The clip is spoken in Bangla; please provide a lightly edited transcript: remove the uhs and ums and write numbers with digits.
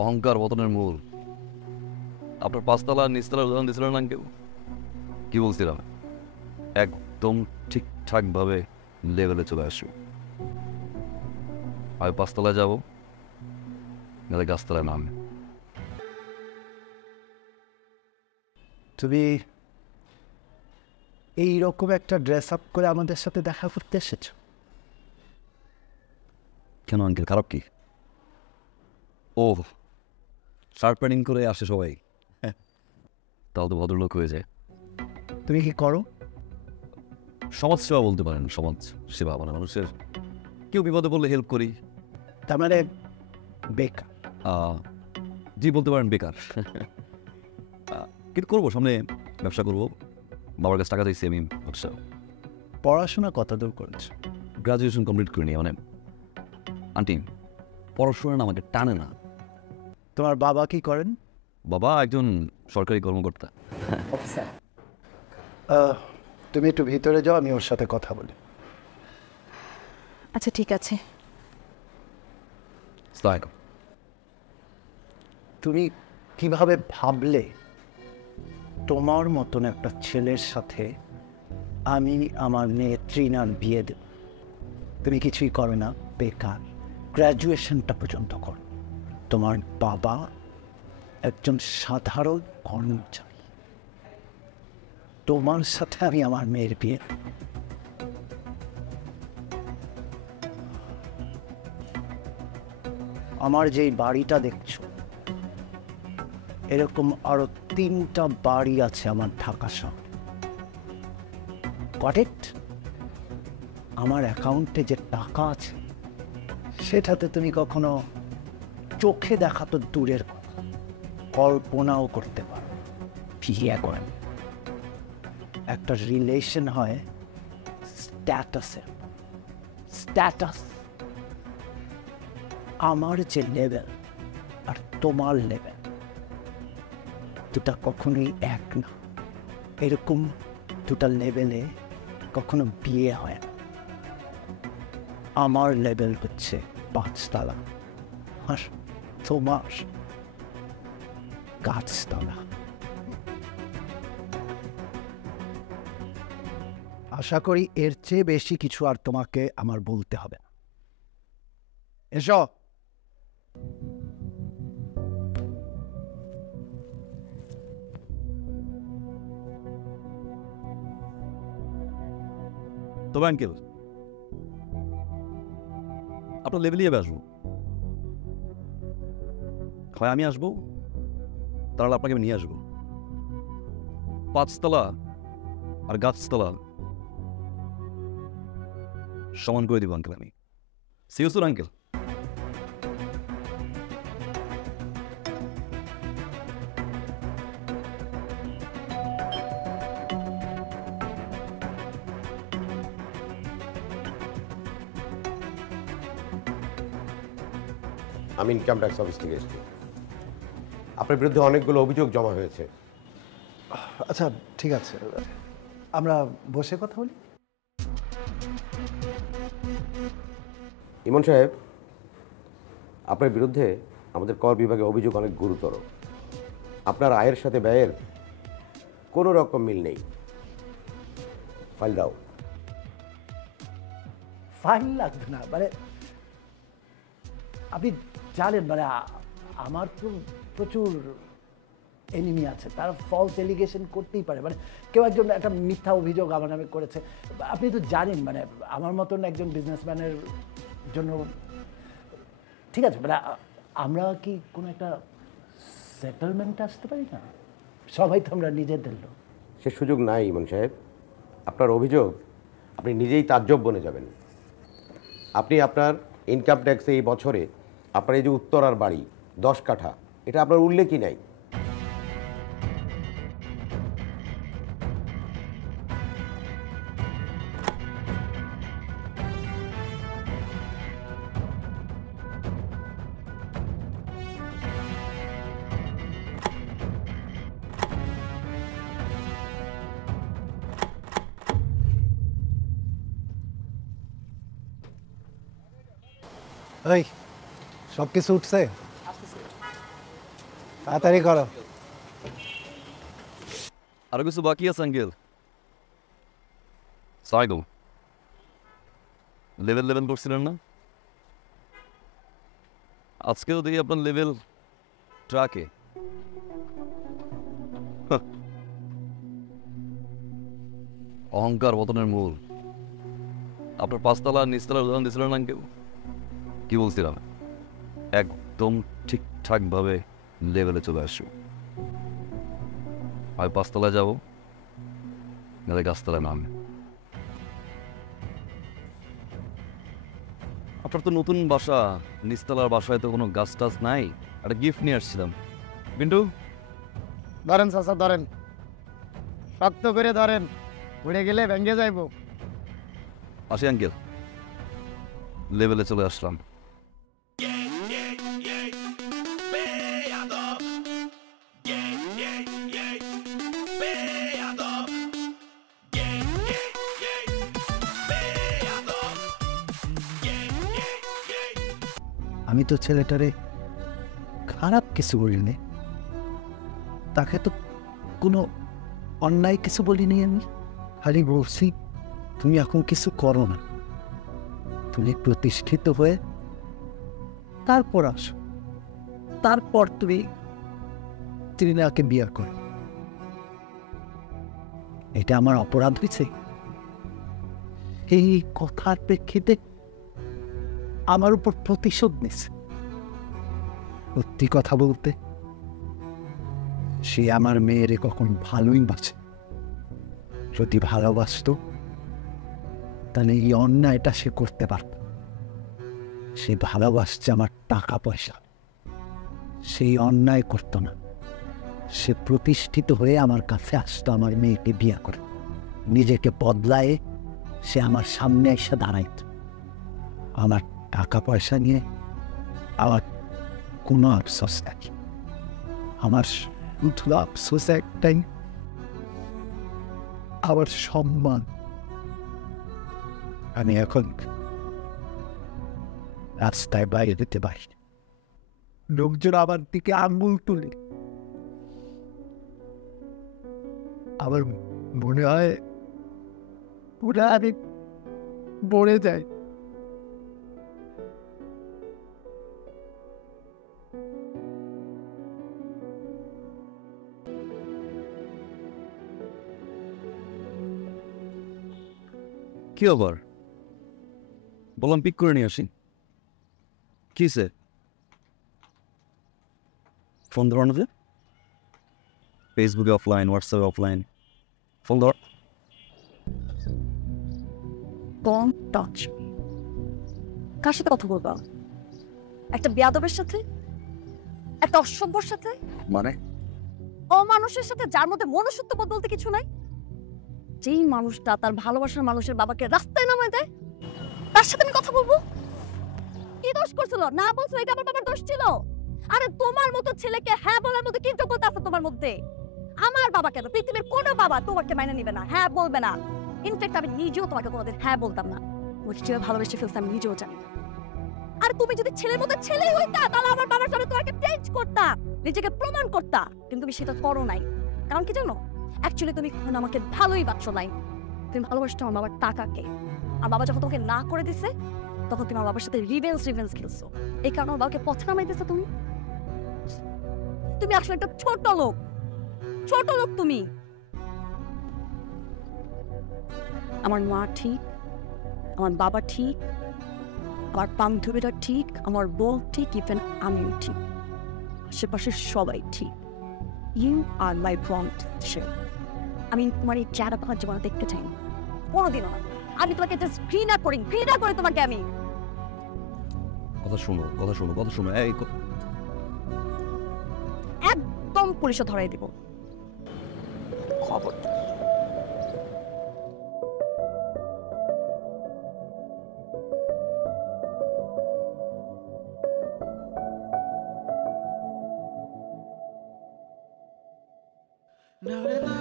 অহংকার পতনের মূল। আপনার পাঁচতলা আর নিচতলার উদাহরণ দিয়েছিলেন না কেউ? কি বলছিলাম? একদম ঠিকঠাকভাবে লেভেলে চলে আসবো। আমি পাঁচতলায় যাবো, নাহলে গাছতলায় নামবে। তুমি এইরকম একটা ড্রেস আপ করে আমাদের সাথে দেখা করতে এসেছো? কেন আঙ্কেল, খারাপ কি? ও, শার্ট প্যান্টিং করে আসে সবাই, তাহলে তো ভদ্রলোক হয়ে যায়। তুমি কি করো? সমাজ সেবা বলতে পারেন, সমাজ সেবা মানে মানুষের কেউ বিপদে পড়লে হেল্প করি। তার মানে বেকার? জি বলতে পারেন বেকার। কিন্তু করবো, সামনে ব্যবসা করবো। বাবার কাছে টাকা চাইছি আমি, ব্যবসা। পড়াশোনা কত দূর করেছো? গ্রাজুয়েশন কমপ্লিট করিনি। মানে আন্টি, পড়াশোনা না আমাকে টানে না। তোমার বাবা কি করেন? বাবা একজন সরকারি কর্মকর্তা। অফিসার? তুমি একটু ভিতরে যাও, আমি ওর সাথে কথা বলি। আচ্ছা ঠিক আছে। তুমি কিভাবে ভাবলে তোমার মতন একটা ছেলের সাথে আমি আমার মেয়ে ট্রিনার বিয়ে দেব? তুমি কিছুই করো না, বেকার। গ্র্যাজুয়েশনটা পর্যন্ত করো। তোমার বাবা একজন সাধারণ কর্মচারী। তোমার সাথে আমি আমার মেয়ের বিয়ে। আমার যেই বাড়িটা দেখছো, এরকম আরো 3টা বাড়ি আছে আমার ঢাকা শহরে। Got it? আমার অ্যাকাউন্টে যে টাকা আছে সেটাতে তুমি কখনো চোখে দেখা তো দূরের কথা, কল্পনাও করতে পারো। বিয়ে করেন, একটা রিলেশন হয় স্ট্যাটাসে। স্ট্যাটাস। আমার যে লেভেল আর তোমার লেভেল দুটা কখনোই এক না। এরকম দুটা লেভেলে কখনো বিয়ে হয় না। আমার লেভেল হচ্ছে 5 তলা, আর তোমার গাছতলা। আশা করি এর চেয়ে বেশি কিছু আর তোমাকে আমার বলতে হবে না। এসো। তবে আঙ্কেল, আপনার লেভেলেই আমি আসবো। হয় আমি আসবো, তাহলে আপনাকে আমি নিয়ে আসবো। 5তলা আর গাছতলা সমান করে দিব আঙ্কেল আমি। See you soon uncle. আমি ইনকাম ট্যাক্স অফিস থেকে এসেছি। আপনার বিরুদ্ধে অনেকগুলো অভিযোগ জমা হয়েছে। আচ্ছা ঠিক আছে, আমরা বসে কথা বলি। ইমন সাহেব, আপনার বিরুদ্ধে আমাদের কর বিভাগে অভিযোগ অনেক গুরুতর। আপনার আয়ের সাথে ব্যয়ের কোনো রকম মিল নেই। ফাইল দাও। ফাইন লাগবে না, মানে আপনি জানেন, মানে আমার তো প্রচুর এনিমি আছে, তারা ফলস এলিগেশন করতেই পারে। মানে কেউ একজন একটা মিথ্যা অভিযোগ আমার নামে করেছে, আপনি তো জানেন। মানে আমার মতন একজন বিজনেসম্যানের জন্য ঠিক আছে, মানে আমরা কি কোনো একটা সেটেলমেন্টে আসতে পারি না? সবাই তো আমরা নিজেদের লোক। সে সুযোগ নাই ইমন সাহেব। আপনার অভিযোগ আপনি নিজেই তাজ্জব বনে যাবেন। আপনি আপনার ইনকাম ট্যাক্সে এই বছরে আপনার এই যে উত্তরার বাড়ি 10 কাঠা, এটা আপনার উল্লেখই নাই। এই সব কিছু উঠছে? তাড়াতাড়ি করো। আরো কিছু বাকি আছে আঙ্কেল। সাইগো লেভেল লেভেল করছিলেন না? আজকেও দেখি আপনার লেভেল ট্রাকে। অহংকার পতনের মূল। আপনার পাঁচতলা আর নিচতলার উদাহরণ দিয়েছিলেন না কেউ? কি বলছিলাম? একদম ঠিকঠাকভাবে লেভেলে চলে আসো। হয় পাঁচতলায় যাবো, নাহলে গাছতলায় নামবে। আপনার তো নতুন বাসা, নিচতলার বাসায় তো কোনো গাছ টাছ নাই। একটা গিফট নিয়ে আসছিলাম। বিন্টু, ধরেন চাচা ধরেন, শক্ত করে ধরেন, উড়ে গেলে ভেঙে যাইব। আসি আঙ্কেল, লেভেলে চলে আসলাম। আমি তো ছেলেটারে খারাপ কিছু বলিনি, তাকে তো কোনো অন্যায় কিছু বলিনি। আমি খালি বলছি তুমি এখন কিছু করো না, তুমি প্রতিষ্ঠিত হয়ে তারপর আসো, তারপর তুমি তৃণাকে বিয়ে করো। এটা আমার অপরাধ হয়েছে? এই কথার প্রেক্ষিতে আমার উপর প্রতিশোধ নিছে। সত্যি কথা বলতে, সে আমার মেয়েরে কখন ভালোই বাঁচে। যদি ভালোবাসতো তাহলে এই অন্যায়টা সে করতে পারত। সে ভালোবাসছে আমার টাকা পয়সা, সেই অন্যায় করত না। সে প্রতিষ্ঠিত হয়ে আমার কাছে আসতো আমার মেয়েকে বিয়ে করে। নিজেকে বদলায়ে সে আমার সামনে এসে দাঁড়াইত। আমার টাকা পয়সা নিয়ে আমার কোনো আফসোস নাই। আমার শুধু আফসোস একটাই, আমার সম্মান। আমি এখন রাস্তায় বাইরে যেতে পারি না। লোকজন আমার দিকে আঙুল তুলে, আমার মনে হয় পুরা আমি মরে যাই। কি আবার বললাম পিক করে নিয়ে আসি। কিসে ফোন ধরানো যে? ফেসবুকে অফলাইন, হোয়াটসঅ্যাপে অফলাইন। ফোন ধর। Don't touch me. কার সাথে কথা বলবা? একটা বেয়াদবের সাথে? একটা অসভ্যর সাথে? মানে অমানুষের সাথে, যার মধ্যে মনুষ্যত্ববোধ বলতে কিছু নাই? যেই মানুষটা তার ভালোবাসার মানুষের বাবাকে রাস্তায় নামায় দেয়, তার সাথে আমি কথা বলবো? কি দোষ করছিল? না বলছো এটা আমার বাবার দোষ ছিল? আরে তোমার মতো ছেলেকে হ্যাঁ বলার মতো কি যোগ্যতা আছে তোমার মধ্যে? আমার বাবা কেন, পৃথিবীর কোনো বাবা তোমাকে মাইনে নিবে না, হ্যাঁ বলবে না। ইনফ্যাক্ট আমি নিজেও তোমাকে কোনোদিন হ্যাঁ বলতাম না। ওকে কিভাবে ভালোবেসে ফেলতে আমি নিজেও জানি না। আর তুমি যদি ছেলের মতো ছেলে হইতা, তাহলে আমার বাবার সামনে তোমাকে চেঞ্জ করতা, নিজেকে প্রমাণ করতা। কিন্তু তুমি সেটা করো নাই। কারণ কি জানো? অ্যাকচুয়ালি তুমি এখন আমাকে ভালোই বাসো নাই। তুমি ভালোবাসতো আমার বাবার টাকাকে। আর বাবা যখন তোমাকে না করে দিছে, তখন তুমি আমার বাবার সাথে রিভেন্স খেলছো। এই কারণে আমার বাবাকে পথে নামাই দিছো তুমি। তুমি আসলে একটা ছোট লোক, ছোট লোক তুমি। আমার মা ঠিক, আমার বাবা ঠিক, আমার বান্ধবীরা ঠিক, আমার বউ ঠিক, ইভেন আমিও ঠিক, আশেপাশের সবাই ঠিক। You are my wrong teacher. আমি তোমার এই চ্যারা ভাঙা জীবনে দেখতে চাই না, কোনোদিনও না। আমি তোমাকে জাস্ট ঘৃণা করে তোমাকে আমি। কথা শুনো, কথা শুনো, কথা শুনো। এই একদম পুলিশে ধরাই দিব। খবর Now that